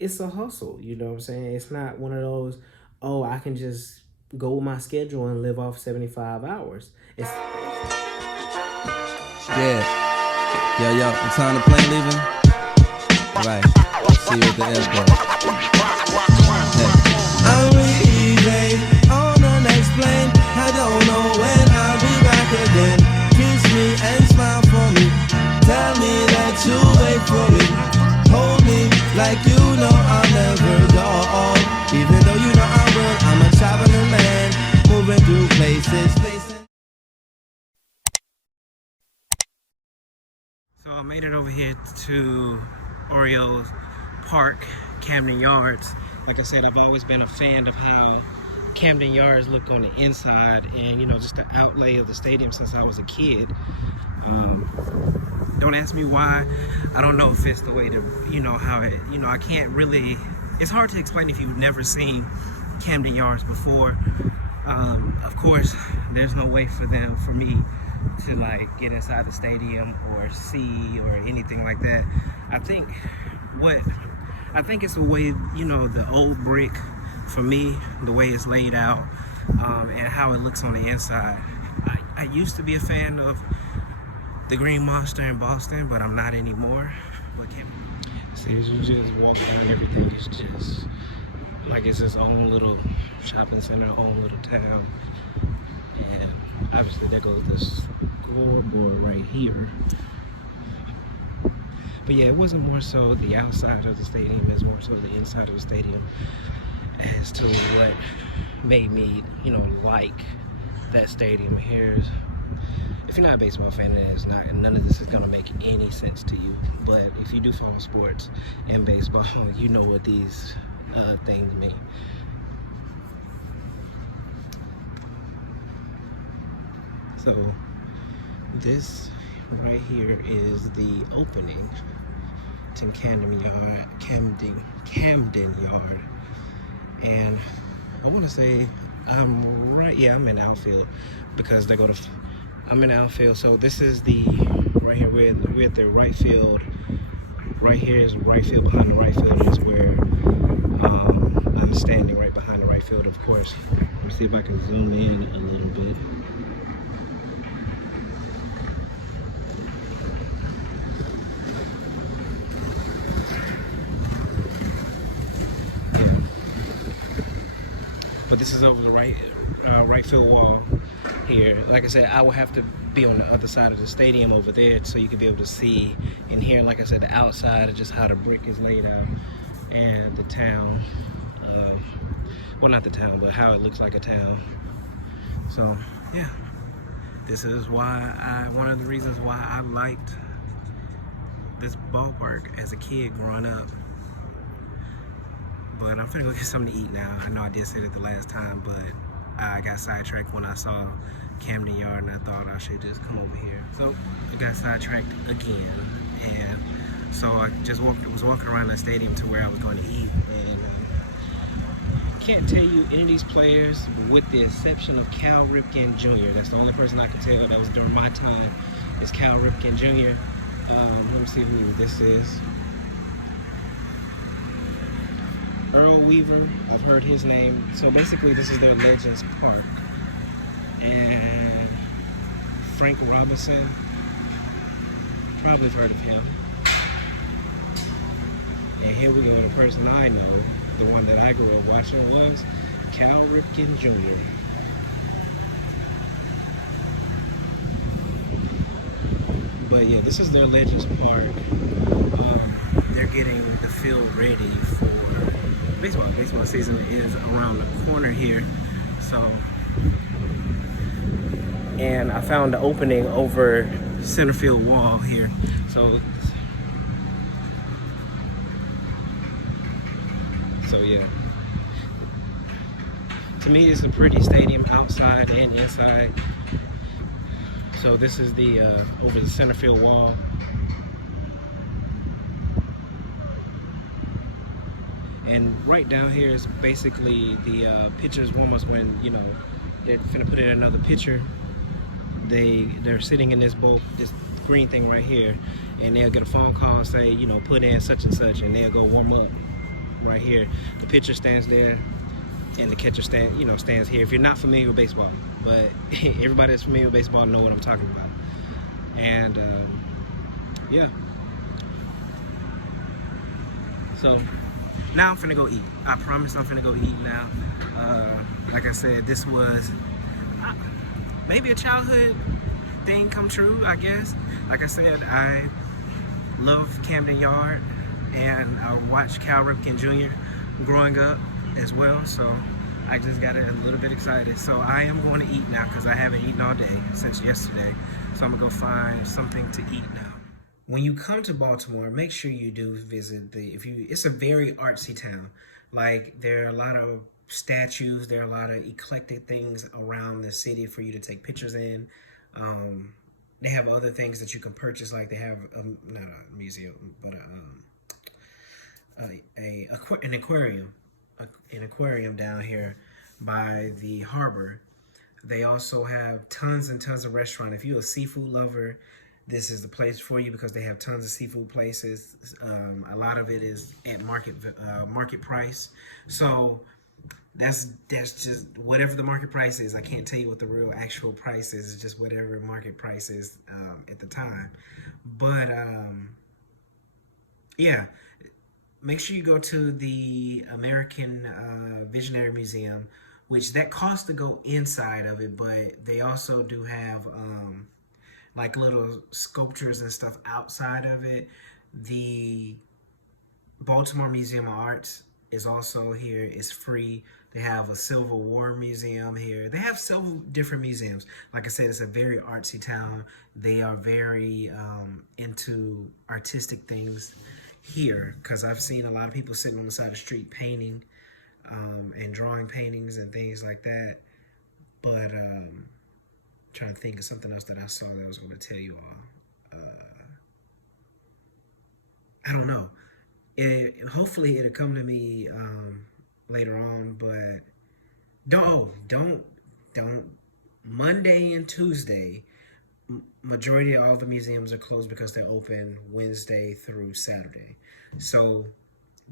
it's a hustle, you know what I'm saying? It's not one of those, oh, I can just go with my schedule and live off 75 hours. It's Yeah. Yo, the time the plane leaving? Right. See you at the airport. Hey. I'm leaving on the next plane. I don't know when I'll be back again. Kiss me and smile for me. Tell me that you wait for me. Hold me like you know I'll never go. Even though you know I will. I'm a traveling man, moving through places. So I made it over here to Orioles Park, Camden Yards. Like I said, I've always been a fan of how Camden Yards look on the inside, and you know, just the outlay of the stadium since I was a kid. Don't ask me why. I don't know if it's the way to, you know, how it, you know, I can't really, it's hard to explain if you've never seen Camden Yards before. Of course, there's no way for me to like get inside the stadium or see or anything like that. I think it's the way, you know, the old brick, for me, the way it's laid out, and how it looks on the inside. I used to be a fan of the Green Monster in Boston, but I'm not anymore. See, as you just walk down, everything is just like it's its own little shopping center, own little town. And obviously there goes the scoreboard right here. But yeah, it wasn't more so the outside of the stadium, it's more so the inside of the stadium as to what made me, you know, like that stadium. Here's, if you're not a baseball fan, it is not, and none of this is gonna make any sense to you. But if you do follow sports and baseball, you know what these things mean. So this right here is the opening to Camden Yard, and I want to say I'm in outfield because they go to. I'm in outfield, so this is the right here. We're at the right field. Right here is right field. Behind the right field is where I'm standing, right behind the right field. Of course, let me see if I can zoom in a little bit. But this is over the right field wall here. Like I said, I will have to be on the other side of the stadium over there so you can be able to see in here. Like I said, the outside of just how the brick is laid out and the town. Well, not the town, but how it looks like a town. So yeah, this is why one of the reasons why I liked this ballpark as a kid growing up. But I'm finna go get something to eat now. I know I did say that the last time, but I got sidetracked when I saw Camden Yard, and I thought I should just come over here. So I got sidetracked again, and so I just was walking around the stadium to where I was going to eat, and can't tell you any of these players, with the exception of Cal Ripken Jr. That's the only person I can tell that was during my time is Cal Ripken Jr. Let me see who this is. Earl Weaver, I've heard his name. So basically this is their Legends Park. And Frank Robinson, probably have heard of him. And here we go, the person I know, the one that I grew up watching, was Cal Ripken Jr. But yeah, this is their Legends Park. They're getting the field ready for baseball. Baseball season is around the corner here. So, and I found the opening over center field wall here. So yeah. To me, it's a pretty stadium outside and inside. So this is the over the center field wall. And right down here is basically the pitcher's warm-ups when, you know, they're finna put in another pitcher. They're sitting in this green thing right here, and they'll get a phone call and say, you know, put in such and such, and they'll go warm up. right here. The pitcher stands there, and the catcher stands here. If you're not familiar with baseball, but everybody that's familiar with baseball know what I'm talking about. And yeah. So now I'm finna go eat. I promise I'm finna go eat now. Like I said, this was maybe a childhood thing come true, I guess. Like I said, I love Camden Yard, and I watched Cal Ripken Jr. growing up as well, so I just got a little bit excited. So I am going to eat now because I haven't eaten all day since yesterday. So I'm gonna go find something to eat now. When you come to Baltimore, make sure you do visit it's a very artsy town. Like, there are a lot of statues, there are a lot of eclectic things around the city for you to take pictures in. They have other things that you can purchase, like they have not a museum, but an aquarium down here by the harbor. They also have tons and tons of restaurants. If you're a seafood lover, this is the place for you because they have tons of seafood places. A lot of it is at market price. So that's just whatever the market price is. I can't tell you what the real actual price is. It's just whatever market price is at the time. But yeah, make sure you go to the American Visionary Museum, which that costs to go inside of it, but they also do have like little sculptures and stuff outside of it. The Baltimore Museum of Arts is also here. It's free. They have a Civil War museum here. They have several different museums. Like I said, it's a very artsy town. They are very into artistic things here, because I've seen a lot of people sitting on the side of the street painting and drawing paintings and things like that. But trying to think of something else that I saw that I was going to tell you all. I don't know. Hopefully it'll come to me later on, but don't Monday and Tuesday, majority of all the museums are closed because they're open Wednesday through Saturday. So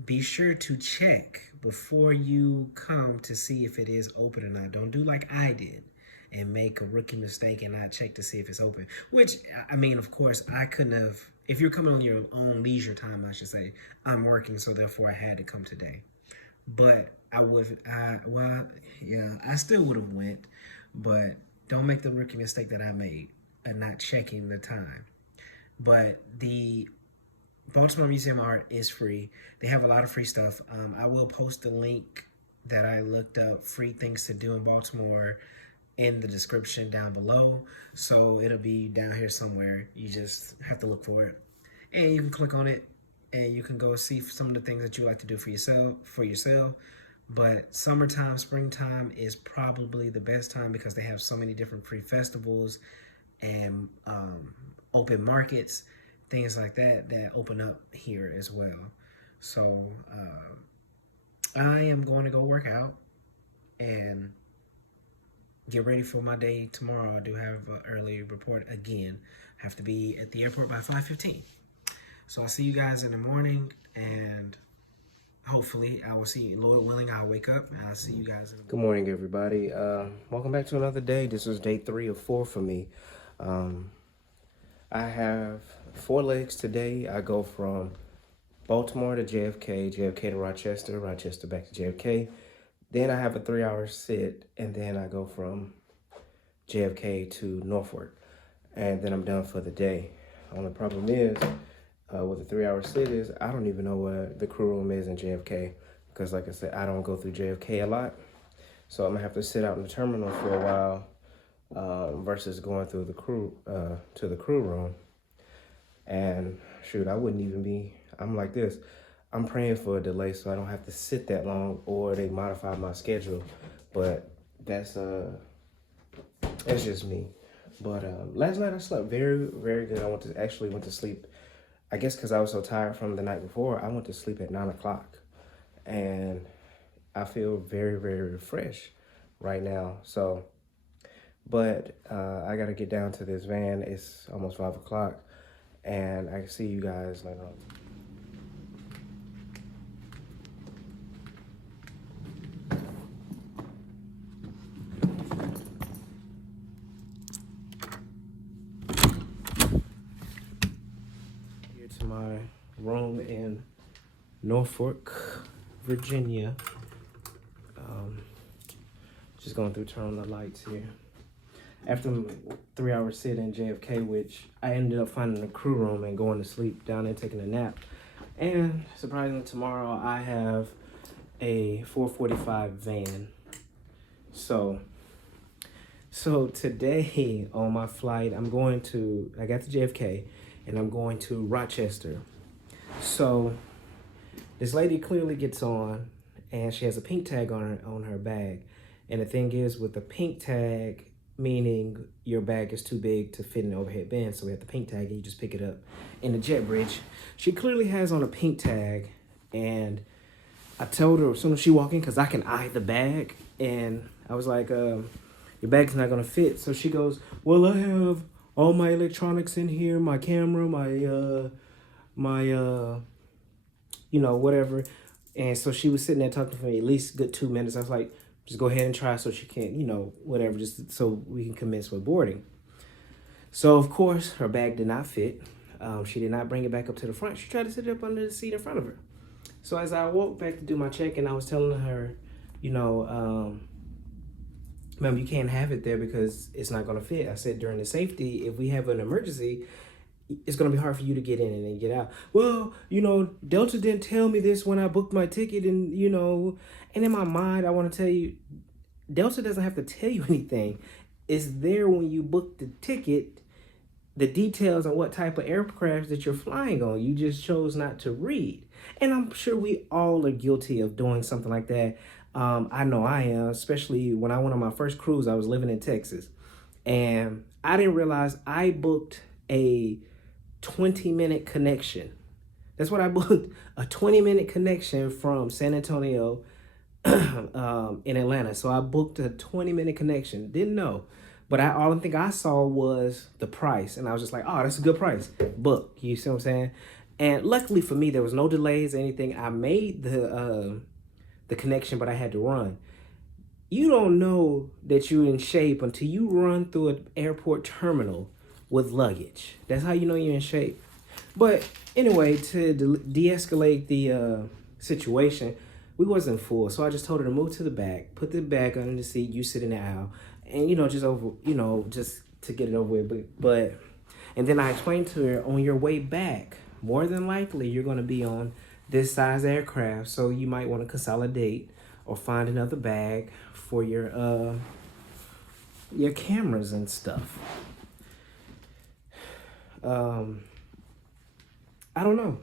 be sure to check before you come to see if it is open or not. Don't do like I did and make a rookie mistake and not check to see if it's open. Which, I mean, of course, I couldn't have. If you're coming on your own leisure time, I should say, I'm working, so therefore I had to come today. But I still would have went, but don't make the rookie mistake that I made and not checking the time. But the Baltimore Museum of Art is free. They have a lot of free stuff. I will post the link that I looked up, free things to do in Baltimore, in the description down below. So it'll be down here somewhere. You just have to look for it. And you can click on it and you can go see some of the things that you like to do for yourself. But summertime, springtime is probably the best time because they have so many different free festivals and open markets, things like that open up here as well. So I am going to go work out and get ready for my day tomorrow. I do have an early report again. I have to be at the airport by 5:15. So I'll see you guys in the morning, and hopefully I will see you. Lord willing, I'll wake up and I'll see you guys. Good morning, everybody. Welcome back to another day. This is day 3 of 4 for me. I have 4 legs today. I go from Baltimore to JFK, JFK to Rochester, Rochester back to JFK. Then I have a 3-hour sit, and then I go from JFK to Norfolk, and then I'm done for the day. Only problem is, with the 3-hour sit is, I don't even know what the crew room is in JFK, because like I said, I don't go through JFK a lot. So I'm gonna have to sit out in the terminal for a while, versus going through the crew, to the crew room. And shoot, I'm like this. I'm praying for a delay so I don't have to sit that long, or they modify my schedule. But that's just me. But last night I slept very, very good. I went to sleep, I guess because I was so tired from the night before. I went to sleep at 9 o'clock, and I feel very, very refreshed right now. So, but I got to get down to this van. It's almost 5 o'clock, and I can see you guys later on. room in Norfolk, Virginia. Just going through turn on the lights here. After a 3-hour sit in JFK, which I ended up finding a crew room and going to sleep down there, taking a nap. And surprisingly, tomorrow I have a 4:45 van. So today on my flight, I got to JFK and I'm going to Rochester. So this lady clearly gets on and she has a pink tag on her bag. And the thing is, with the pink tag, meaning your bag is too big to fit in the overhead bin, so we have the pink tag and you just pick it up in the jet bridge. She clearly has on a pink tag, and I told her as soon as she walked in, because I can eye the bag, and I was like, your bag's not gonna fit. So she goes, well, I have all my electronics in here, my camera, my whatever. And so she was sitting there talking to me at least a good 2 minutes. I was like, just go ahead and try so she can, whatever, just so we can commence with boarding. So, of course, her bag did not fit. She did not bring it back up to the front. She tried to sit it up under the seat in front of her. So as I walked back to do my check-in, I was telling her, ma'am, you can't have it there because it's not going to fit. I said, during the safety, if we have an emergency, it's going to be hard for you to get in and then get out. Well, Delta didn't tell me this when I booked my ticket, and, and in my mind, I want to tell you, Delta doesn't have to tell you anything. It's there when you book the ticket, the details on what type of aircraft that you're flying on. You just chose not to read. And I'm sure we all are guilty of doing something like that. I know I am, especially when I went on my first cruise. I was living in Texas, and I didn't realize I booked a 20-minute connection. That's what I booked, a 20-minute connection from San Antonio in Atlanta. So I booked a 20-minute connection. Didn't know. But all I think I saw was the price. And I was just like, oh, that's a good price. Book. You see what I'm saying? And luckily for me, there was no delays or anything. I made the connection, but I had to run. You don't know that you're in shape until you run through an airport terminal with luggage. That's how you know you're in shape. But anyway, to de-escalate the situation, we wasn't full. So I just told her to move to the back, put the bag under the seat, you sit in the aisle, and just to get it over with. But and then I explained to her, on your way back, more than likely you're going to be on this size aircraft, so you might want to consolidate or find another bag for your cameras and stuff. I don't know.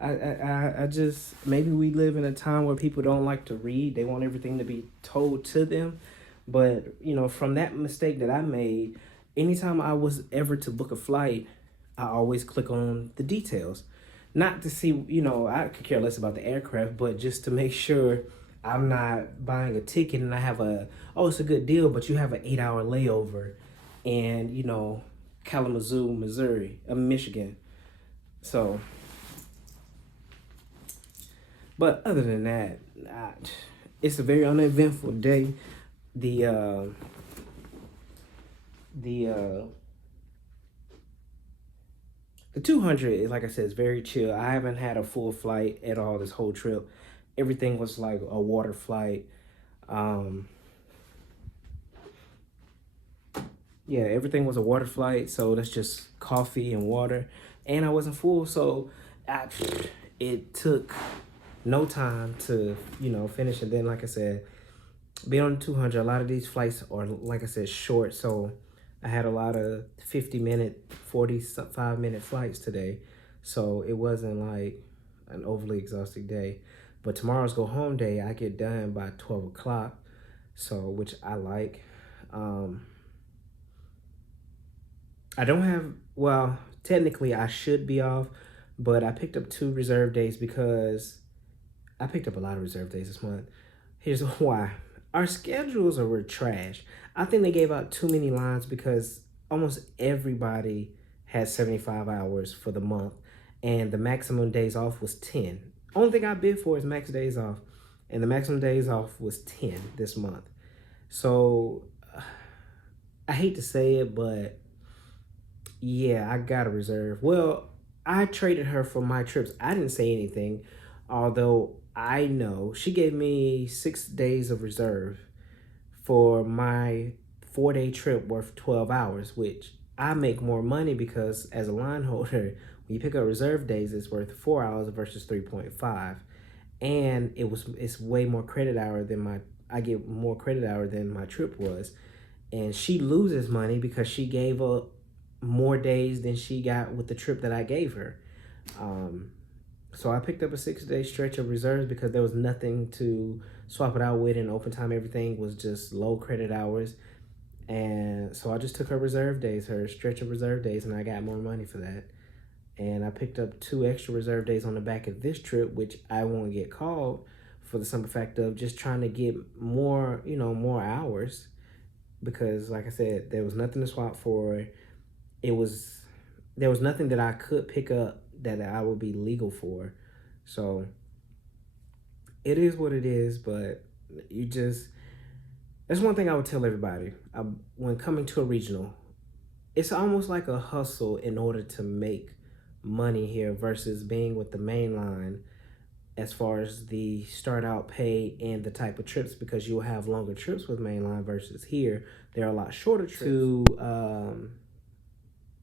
I just, maybe we live in a time where people don't like to read. They want everything to be told to them. But, from that mistake that I made, anytime I was ever to book a flight, I always click on the details. Not to see, I could care less about the aircraft, but just to make sure I'm not buying a ticket and I have it's a good deal, but you have an 8-hour layover in, Kalamazoo, Michigan. So, but other than that, it's a very uneventful day. The 200, like I said, is very chill. I haven't had a full flight at all this whole trip. Everything was like a water flight. Yeah, everything was a water flight, so that's just coffee and water. And I wasn't full, so it took no time to, finish. And then, like I said, being on the 200, a lot of these flights are, like I said, short. So I had a lot of 50-minute, 45-minute flights today. So it wasn't like an overly exhausting day. But tomorrow's go home day, I get done by 12 o'clock, so which I like. I don't have, well, technically I should be off, but I picked up 2 reserve days because I picked up a lot of reserve days this month. Here's why. Our schedules were trash. I think they gave out too many lines because almost everybody had 75 hours for the month, and the maximum days off was 10. Only thing I bid for is max days off, and the maximum days off was 10 this month. So I hate to say it, but yeah, I got a reserve. Well, I traded her for my trips. I didn't say anything, although I know she gave me 6 days of reserve for my 4-day trip worth 12 hours, which I make more money because as a line holder, when you pick up reserve days, it's worth 4 hours versus 3.5. And it's way more credit hour than I get more credit hour than my trip was. And she loses money because she gave up more days than she got with the trip that I gave her. So I picked up a 6-day stretch of reserves because there was nothing to swap it out with, and open time, everything was just low credit hours. And so I just took her reserve days, her stretch of reserve days, and I got more money for that. And I picked up 2 extra reserve days on the back of this trip, which I won't get called, for the simple fact of just trying to get more, more hours. Because like I said, there was nothing to swap for. There was nothing that I could pick up that I would be legal for. So it is what it is, but that's one thing I would tell everybody. When coming to a regional, it's almost like a hustle in order to make money here versus being with the mainline, as far as the start out pay and the type of trips, because you'll have longer trips with mainline versus here. They're a lot shorter trips to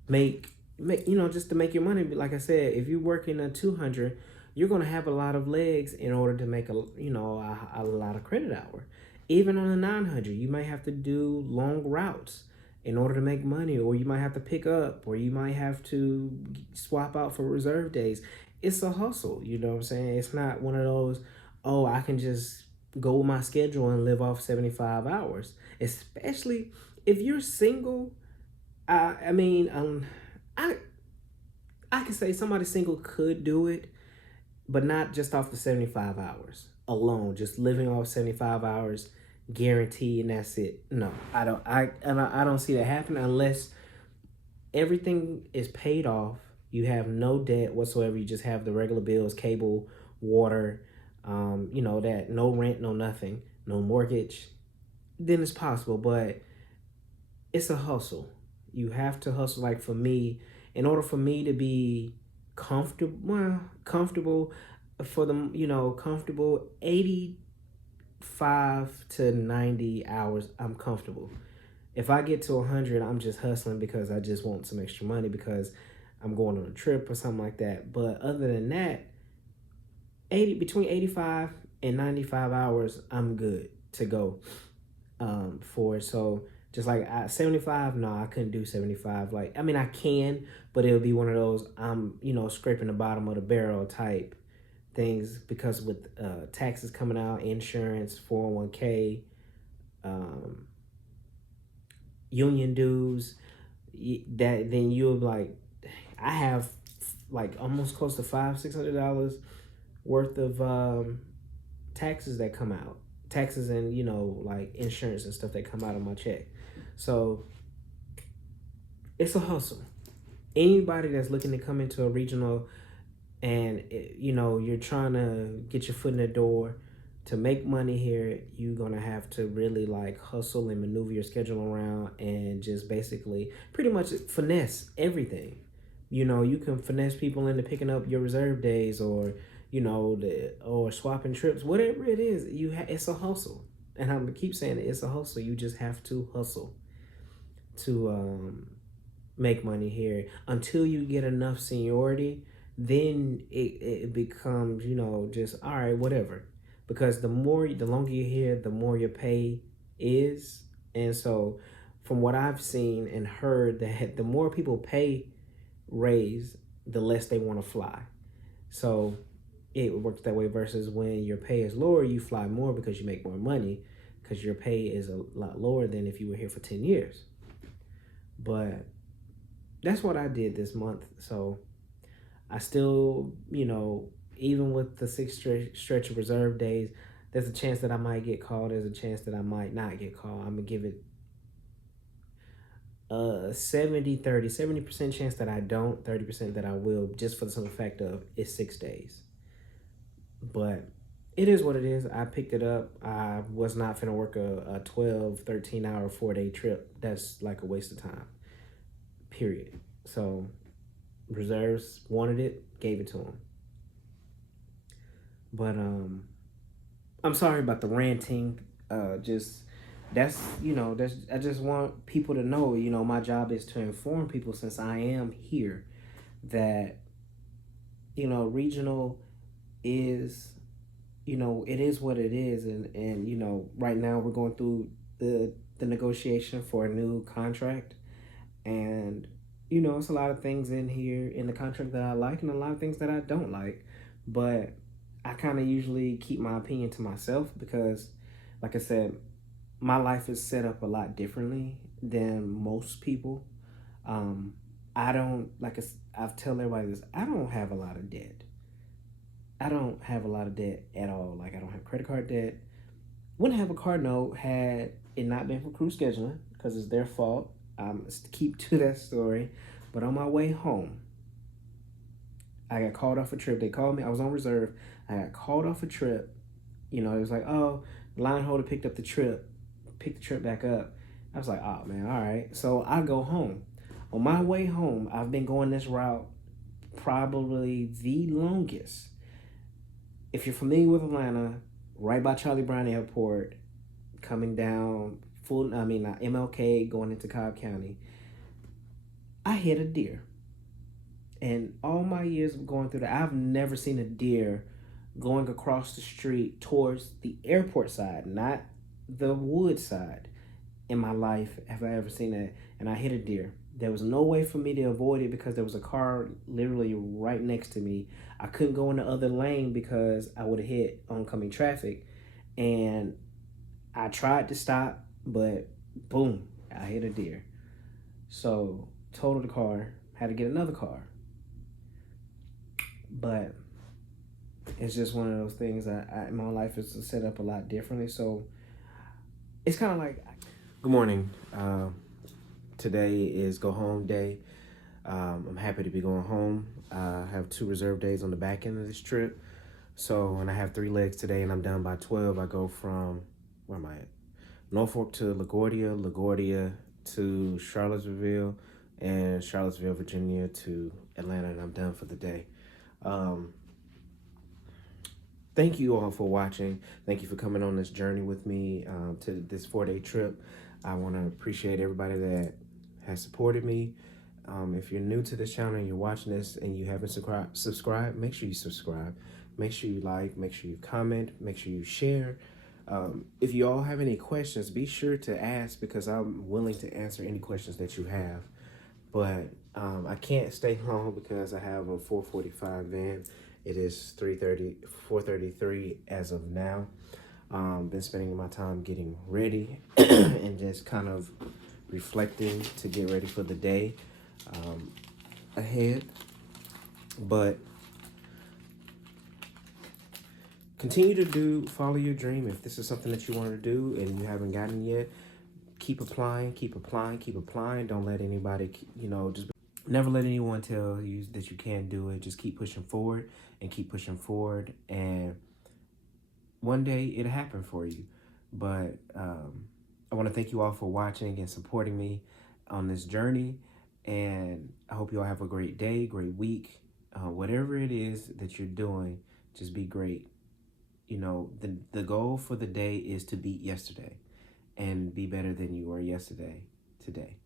make just to make your money. Like I said, if you're working a 200, you're going to have a lot of legs in order to make a lot of credit hour. Even on a 900, you might have to do long routes in order to make money, or you might have to pick up, or you might have to swap out for reserve days. It's a hustle, you know what I'm saying? It's not one of those, oh, I can just go with my schedule and live off 75 hours. Especially if you're single. I can say somebody single could do it, but not just off the 75 hours alone. Just living off 75 hours guaranteed, and that's it. No, I don't see that happen unless everything is paid off. You have no debt whatsoever. You just have the regular bills, cable, water, that no rent, no nothing, no mortgage. Then it's possible, but it's a hustle. You have to hustle. Like for me, in order for me to be comfortable for them, comfortable 85 to 90 hours, I'm comfortable. If I get to 100, I'm just hustling because I just want some extra money because I'm going on a trip or something like that. But other than that, between 85 and 95 hours, I'm good to go for it. So just like 75, no, I couldn't do 75. I can, but it would be one of those I'm scraping the bottom of the barrel type things, because with taxes coming out, insurance, 401k, union dues, then you'll I have almost close to $500-$600 worth of taxes that come out, taxes and insurance and stuff that come out of my check. So it's a hustle. Anybody that's looking to come into a regional and you're trying to get your foot in the door to make money here, you're gonna have to really hustle and maneuver your schedule around and just basically pretty much finesse everything. You can finesse people into picking up your reserve days, or or swapping trips, whatever it is. It's a hustle, and I'm gonna keep saying it. It's a hustle. You just have to hustle to make money here until you get enough seniority. Then it becomes just all right, whatever. Because the longer you're here, the more your pay is. And so from what I've seen and heard, that the more people pay raise, the less they want to fly. So it works that way, versus when your pay is lower, you fly more because you make more money, because your pay is a lot lower than if you were here for 10 years. But that's what I did this month. So I still, even with the 6 stretch of reserve days, there's a chance that I might get called. There's a chance that I might not get called. I'm going to give it 70% chance that I don't, 30% that I will, just for the simple fact of it's 6 days. But it is what it is. I picked it up. I was not finna work a 12, 13 hour, 4-day trip. That's a waste of time, period. So Reserves wanted it, gave it to them. But I'm sorry about the ranting. Just that's I just want people to know, my job is to inform people, since I am here, that regional is it is what it is, and right now we're going through the negotiation for a new contract, and it's a lot of things in here in the contract that I like and a lot of things that I don't like, but I kind of usually keep my opinion to myself because, like I said, my life is set up a lot differently than most people. I don't, I've told everybody this, I don't have a lot of debt. I don't have a lot of debt at all. Like, I don't have credit card debt. Wouldn't have a car note had it not been for crew scheduling, because it's their fault. Keep to that story. But on my way home, I got called off a trip. They called me. I was on reserve. I got called off a trip. It was like, oh, the line holder picked the trip back up. I was like, oh, man, all right. So I go home. On my way home, I've been going this route probably the longest. If you're familiar with Atlanta, right by Charlie Brown Airport, coming down MLK, going into Cobb County, I hit a deer. And all my years of going through that, I've never seen a deer going across the street towards the airport side, not the wood side. In my life have I ever seen that. And I hit a deer. There was no way for me to avoid it because there was a car literally right next to me. I couldn't go in the other lane because I would have hit oncoming traffic. And I tried to stop, but boom, I hit a deer. So totaled the car, had to get another car. But it's just one of those things that my life is set up a lot differently. So it's kind of like, good morning. Today is go home day. I'm happy to be going home. I have 2 reserve days on the back end of this trip. So, and I have 3 legs today, and I'm done by 12. I go from, where am I at? Norfolk to LaGuardia to Charlottesville, and Charlottesville, Virginia to Atlanta, and I'm done for the day. Thank you all for watching. Thank you for coming on this journey with me to this 4-day trip. I want to appreciate everybody that has supported me. If you're new to this channel and you're watching this and you haven't subscribed, make sure you subscribe. Make sure you like, make sure you comment, make sure you share. If you all have any questions, be sure to ask, because I'm willing to answer any questions that you have. But I can't stay long because I have a 4:45 van. It is 4:33 as of now. Been spending my time getting ready and just kind of reflecting to get ready for the day ahead. But continue to follow your dream. If this is something that you want to do and you haven't gotten yet, keep applying. Don't let anybody, just never let anyone tell you that you can't do it. Just keep pushing forward and keep pushing forward. And one day it'll happen for you. But I want to thank you all for watching and supporting me on this journey. And I hope you all have a great day, great week. Whatever it is that you're doing, just be great. The goal for the day is to beat yesterday and be better than you were yesterday, today.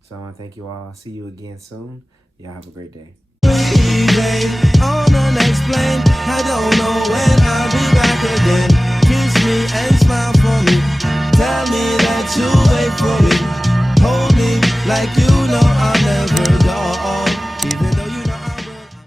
So I want to thank you all. I'll see you again soon. Y'all have a great day.